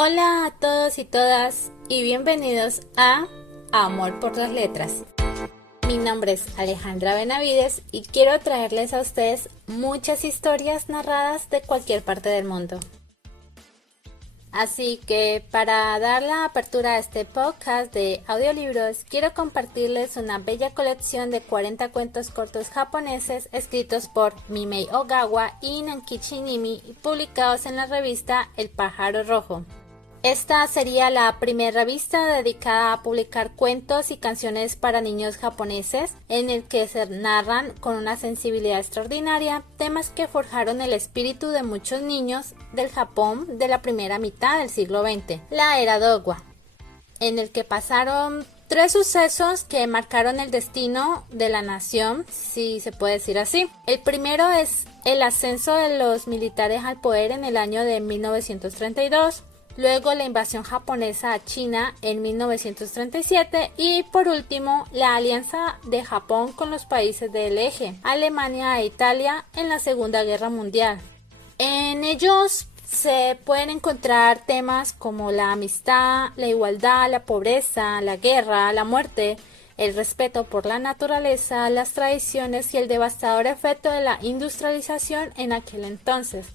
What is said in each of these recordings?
Hola a todos y todas y bienvenidos a Amor por las Letras. Mi nombre es Alejandra Benavides y quiero traerles a ustedes muchas historias narradas de cualquier parte del mundo. Así que para dar la apertura a este podcast de audiolibros, quiero compartirles una bella colección de 40 cuentos cortos japoneses escritos por Mimei Ogawa y Nankichi Nimi y publicados en la revista El Pájaro Rojo. Esta sería la primera revista dedicada a publicar cuentos y canciones para niños japoneses, en el que se narran con una sensibilidad extraordinaria temas que forjaron el espíritu de muchos niños del Japón de la primera mitad del siglo XX, la era Dowa, en el que pasaron tres sucesos que marcaron el destino de la nación, si se puede decir así. El primero es el ascenso de los militares al poder en el año de 1932. Luego la invasión japonesa a China en 1937 y por último la alianza de Japón con los países del eje, Alemania e Italia en la Segunda Guerra Mundial. En ellos se pueden encontrar temas como la amistad, la igualdad, la pobreza, la guerra, la muerte, el respeto por la naturaleza, las tradiciones y el devastador efecto de la industrialización en aquel entonces.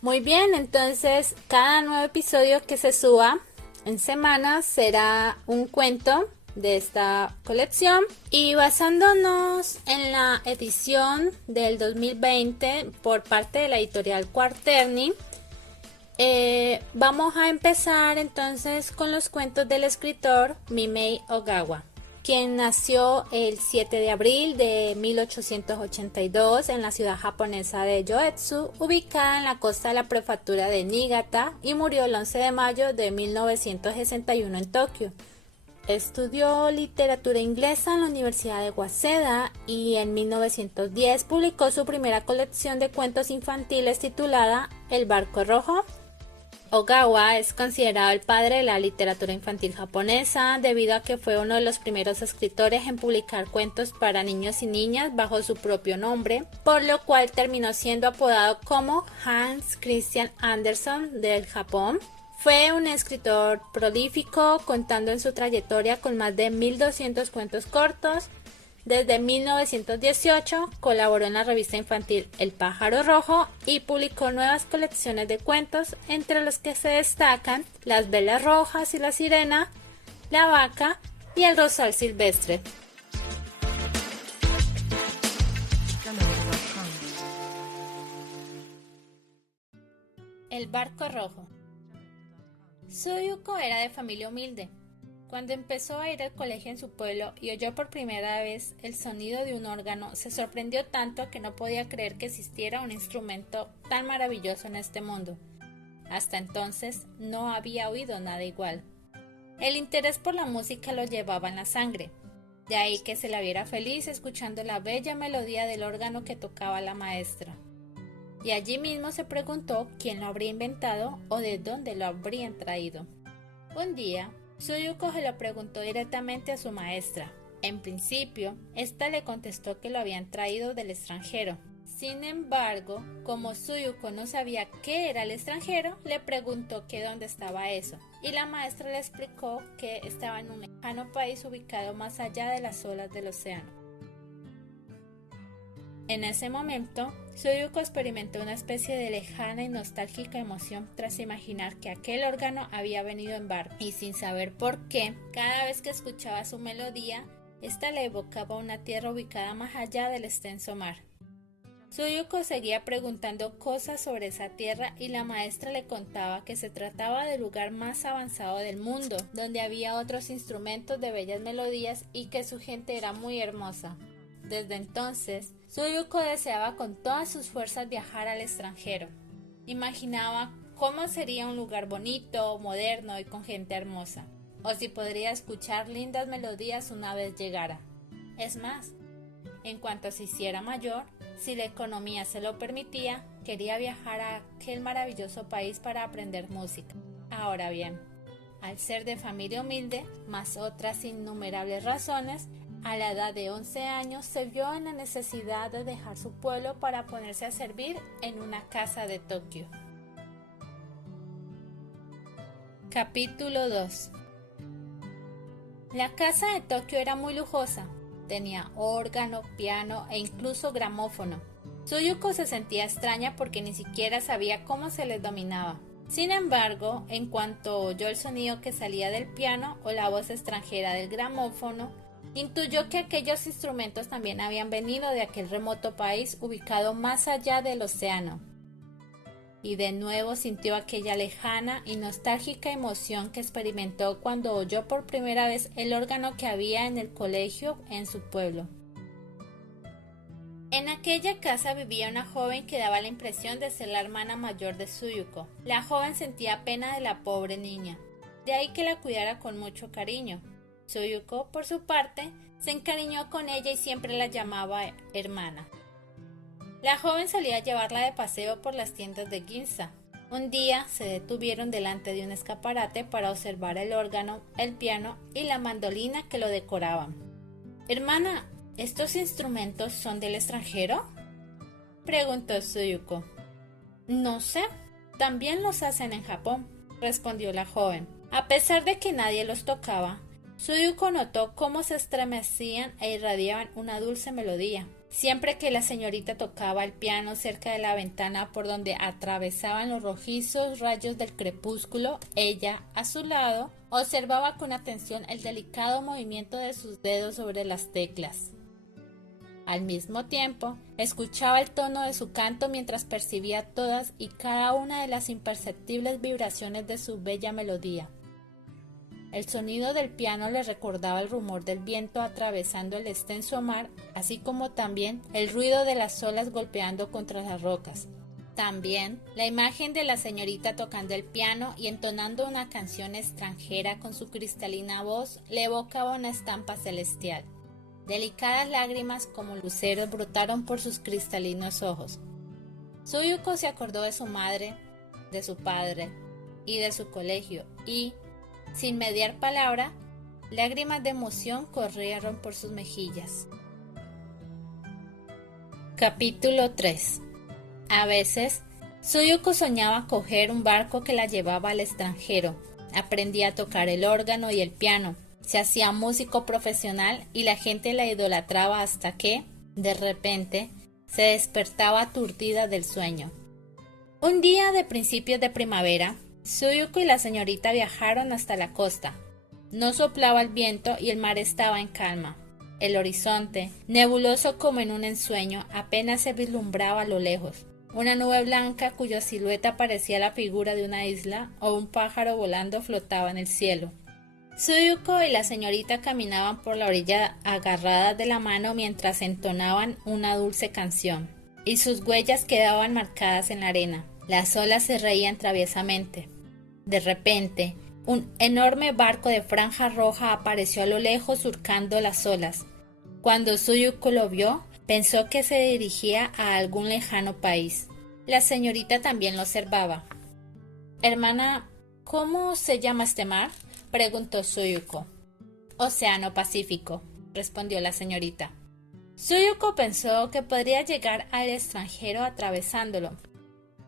Muy bien, entonces cada nuevo episodio que se suba en semana será un cuento de esta colección y basándonos en la edición del 2020 por parte de la editorial Quarterni, vamos a empezar entonces con los cuentos del escritor Mimei Ogawa, quien nació el 7 de abril de 1882 en la ciudad japonesa de Yoetsu, ubicada en la costa de la prefectura de Niigata, y murió el 11 de mayo de 1961 en Tokio. Estudió literatura inglesa en la Universidad de Waseda y en 1910 publicó su primera colección de cuentos infantiles titulada El Barco Rojo. Ogawa es considerado el padre de la literatura infantil japonesa debido a que fue uno de los primeros escritores en publicar cuentos para niños y niñas bajo su propio nombre, por lo cual terminó siendo apodado como Hans Christian Andersen del Japón. Fue un escritor prolífico, contando en su trayectoria con más de 1200 cuentos cortos. Desde 1918 colaboró en la revista infantil El Pájaro Rojo y publicó nuevas colecciones de cuentos, entre los que se destacan Las Velas Rojas y la Sirena, La Vaca y El Rosal Silvestre. El Barco Rojo. Suyuko era de familia humilde. Cuando empezó a ir al colegio en su pueblo y oyó por primera vez el sonido de un órgano, se sorprendió tanto que no podía creer que existiera un instrumento tan maravilloso en este mundo. Hasta entonces no había oído nada igual. El interés por la música lo llevaba en la sangre, de ahí que se la viera feliz escuchando la bella melodía del órgano que tocaba la maestra. Y allí mismo se preguntó quién lo habría inventado o de dónde lo habrían traído. Un día, Suyuko se lo preguntó directamente a su maestra. En principio, ésta le contestó que lo habían traído del extranjero. Sin embargo, como Suyuko no sabía qué era el extranjero, le preguntó que dónde estaba eso, y la maestra le explicó que estaba en un lejano país ubicado más allá de las olas del océano. En ese momento, Suyuko experimentó una especie de lejana y nostálgica emoción tras imaginar que aquel órgano había venido en barco, y sin saber por qué, cada vez que escuchaba su melodía, esta le evocaba una tierra ubicada más allá del extenso mar. Suyuko seguía preguntando cosas sobre esa tierra y la maestra le contaba que se trataba del lugar más avanzado del mundo, donde había otros instrumentos de bellas melodías y que su gente era muy hermosa. Desde entonces, Suyuko deseaba con todas sus fuerzas viajar al extranjero. Imaginaba cómo sería un lugar bonito, moderno y con gente hermosa, o si podría escuchar lindas melodías una vez llegara. Es más, en cuanto se hiciera mayor, si la economía se lo permitía, quería viajar a aquel maravilloso país para aprender música. Ahora bien, al ser de familia humilde, más otras innumerables razones, a la edad de 11 años se vio en la necesidad de dejar su pueblo para ponerse a servir en una casa de Tokio. Capítulo 2. La casa de Tokio era muy lujosa. Tenía órgano, piano e incluso gramófono. Tsuyuko se sentía extraña porque ni siquiera sabía cómo se les dominaba. Sin embargo, en cuanto oyó el sonido que salía del piano o la voz extranjera del gramófono, intuyó que aquellos instrumentos también habían venido de aquel remoto país ubicado más allá del océano. Y de nuevo sintió aquella lejana y nostálgica emoción que experimentó cuando oyó por primera vez el órgano que había en el colegio en su pueblo. En aquella casa vivía una joven que daba la impresión de ser la hermana mayor de Tsuyuko. La joven sentía pena de la pobre niña, de ahí que la cuidara con mucho cariño. Tsuyuko, por su parte, se encariñó con ella y siempre la llamaba hermana. La joven solía llevarla de paseo por las tiendas de Ginza. Un día se detuvieron delante de un escaparate para observar el órgano, el piano y la mandolina que lo decoraban. «Hermana, ¿estos instrumentos son del extranjero?», preguntó Tsuyuko. «No sé, también los hacen en Japón», respondió la joven. A pesar de que nadie los tocaba, Tsuyuko notó cómo se estremecían e irradiaban una dulce melodía. Siempre que la señorita tocaba el piano cerca de la ventana por donde atravesaban los rojizos rayos del crepúsculo, ella, a su lado, observaba con atención el delicado movimiento de sus dedos sobre las teclas. Al mismo tiempo, escuchaba el tono de su canto mientras percibía todas y cada una de las imperceptibles vibraciones de su bella melodía. El sonido del piano le recordaba el rumor del viento atravesando el extenso mar, así como también el ruido de las olas golpeando contra las rocas. También la imagen de la señorita tocando el piano y entonando una canción extranjera con su cristalina voz le evocaba una estampa celestial. Delicadas lágrimas como luceros brotaron por sus cristalinos ojos. Tsuyuko se acordó de su madre, de su padre y de su colegio y, sin mediar palabra, lágrimas de emoción corrieron por sus mejillas. Capítulo 3. A veces, Tsuyuko soñaba coger un barco que la llevaba al extranjero. Aprendía a tocar el órgano y el piano. Se hacía músico profesional y la gente la idolatraba hasta que, de repente, se despertaba aturdida del sueño. Un día de principios de primavera, Tsuyuko y la señorita viajaron hasta la costa. No soplaba el viento y el mar estaba en calma. El horizonte, nebuloso como en un ensueño, apenas se vislumbraba a lo lejos. Una nube blanca cuya silueta parecía la figura de una isla o un pájaro volando flotaba en el cielo. Tsuyuko y la señorita caminaban por la orilla agarradas de la mano mientras entonaban una dulce canción, y sus huellas quedaban marcadas en la arena. Las olas se reían traviesamente. De repente, un enorme barco de franja roja apareció a lo lejos surcando las olas. Cuando Tsuyuko lo vio, pensó que se dirigía a algún lejano país. La señorita también lo observaba. «Hermana, ¿cómo se llama este mar?», preguntó Tsuyuko. «Océano Pacífico», respondió la señorita. Tsuyuko pensó que podría llegar al extranjero atravesándolo.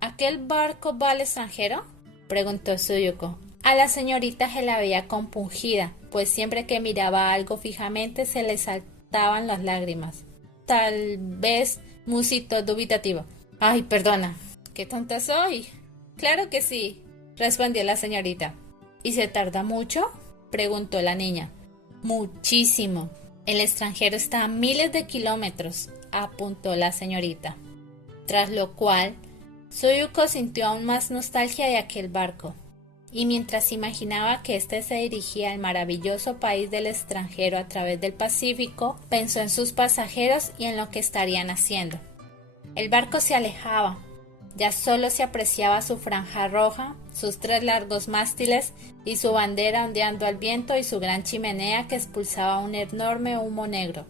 «¿Aquel barco va al extranjero?», preguntó Tsuyuko. A la señorita se la veía compungida, pues siempre que miraba algo fijamente se le saltaban las lágrimas. Tal vez musito dubitativo. «Ay, perdona, qué tonta soy». «Claro que sí», respondió la señorita. «¿Y se tarda mucho?», preguntó la niña. «Muchísimo. El extranjero está a miles de kilómetros», apuntó la señorita. Tras lo cual, Tsuyuko sintió aún más nostalgia de aquel barco, y mientras imaginaba que éste se dirigía al maravilloso país del extranjero a través del Pacífico, pensó en sus pasajeros y en lo que estarían haciendo. El barco se alejaba. Ya solo se apreciaba su franja roja, sus 3 largos mástiles y su bandera ondeando al viento y su gran chimenea que expulsaba un enorme humo negro.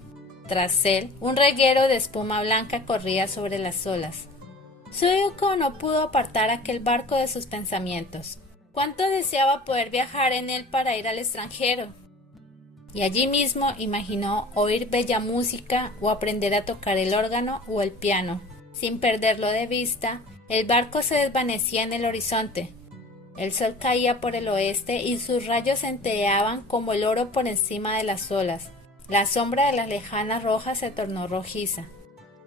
Tras él, un reguero de espuma blanca corría sobre las olas. Tsuyuko no pudo apartar aquel barco de sus pensamientos. Cuánto deseaba poder viajar en él para ir al extranjero. Y allí mismo imaginó oír bella música o aprender a tocar el órgano o el piano. Sin perderlo de vista, el barco se desvanecía en el horizonte. El sol caía por el oeste y sus rayos centelleaban como el oro por encima de las olas. La sombra de las lejanas rojas se tornó rojiza.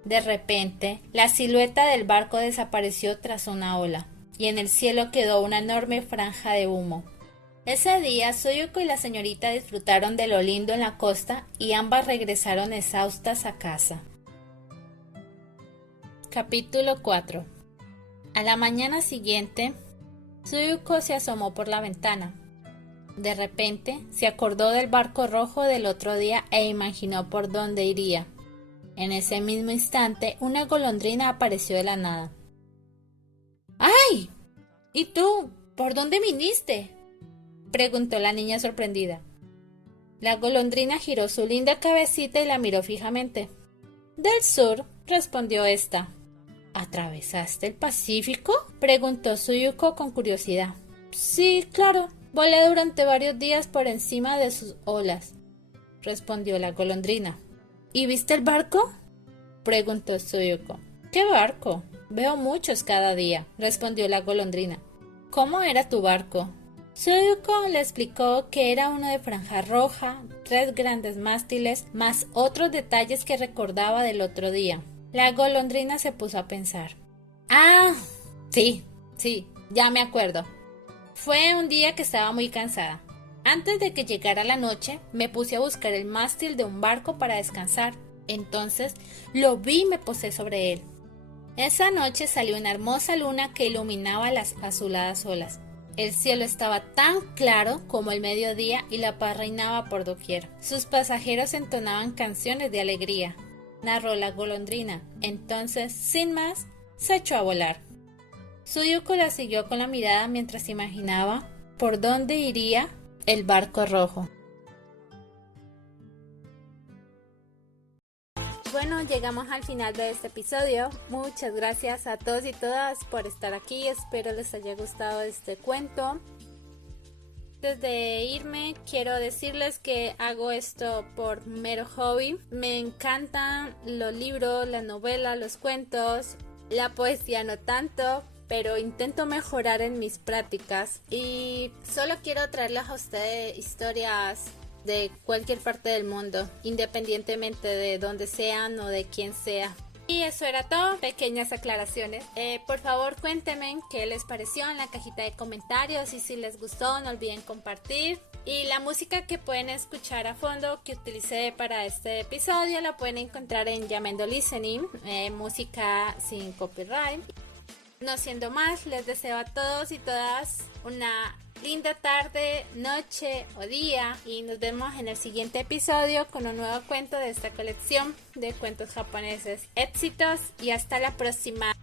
De repente, la silueta del barco desapareció tras una ola, y en el cielo quedó una enorme franja de humo. Ese día, Suyuko y la señorita disfrutaron de lo lindo en la costa y ambas regresaron exhaustas a casa. Capítulo 4. A la mañana siguiente, Suyuko se asomó por la ventana. De repente, se acordó del barco rojo del otro día e imaginó por dónde iría. En ese mismo instante, una golondrina apareció de la nada. ¡Ay! ¿Y tú? ¿Por dónde viniste?, preguntó la niña sorprendida. La golondrina giró su linda cabecita y la miró fijamente. Del sur, respondió ésta. ¿Atravesaste el Pacífico?, preguntó Suyuko con curiosidad. Sí, claro, volé durante varios días por encima de sus olas, respondió la golondrina. ¿Y viste el barco?, preguntó Suyuko. ¿Qué barco? Veo muchos cada día, respondió la golondrina. ¿Cómo era tu barco? Suyuko le explicó que era uno de franja roja, 3 grandes mástiles, más otros detalles que recordaba del otro día. La golondrina se puso a pensar. Ah, sí, ya me acuerdo. Fue un día que estaba muy cansada. Antes de que llegara la noche, me puse a buscar el mástil de un barco para descansar. Entonces lo vi y me posé sobre él. Esa noche salió una hermosa luna que iluminaba las azuladas olas. El cielo estaba tan claro como el mediodía y la paz reinaba por doquier. Sus pasajeros entonaban canciones de alegría, narró la golondrina. Entonces, sin más, se echó a volar. Suyuko la siguió con la mirada mientras imaginaba por dónde iría el barco rojo. Bueno, llegamos al final de este episodio. Muchas gracias a todos y todas por estar aquí. Espero les haya gustado este cuento. Antes de irme, quiero decirles que hago esto por mero hobby. Me encantan los libros, las novelas, los cuentos, la poesía no tanto, pero intento mejorar en mis prácticas y solo quiero traerles a ustedes historias de cualquier parte del mundo, independientemente de dónde sean o de quién sea. Y eso era todo, pequeñas aclaraciones. Por favor cuéntenme qué les pareció en la cajita de comentarios y si les gustó no olviden compartir. Y la música que pueden escuchar a fondo que utilicé para este episodio la pueden encontrar en Yamendo Listening, música sin copyright. No siendo más, les deseo a todos y todas una linda tarde, noche o día y nos vemos en el siguiente episodio con un nuevo cuento de esta colección de cuentos japoneses. Éxitos y hasta la próxima.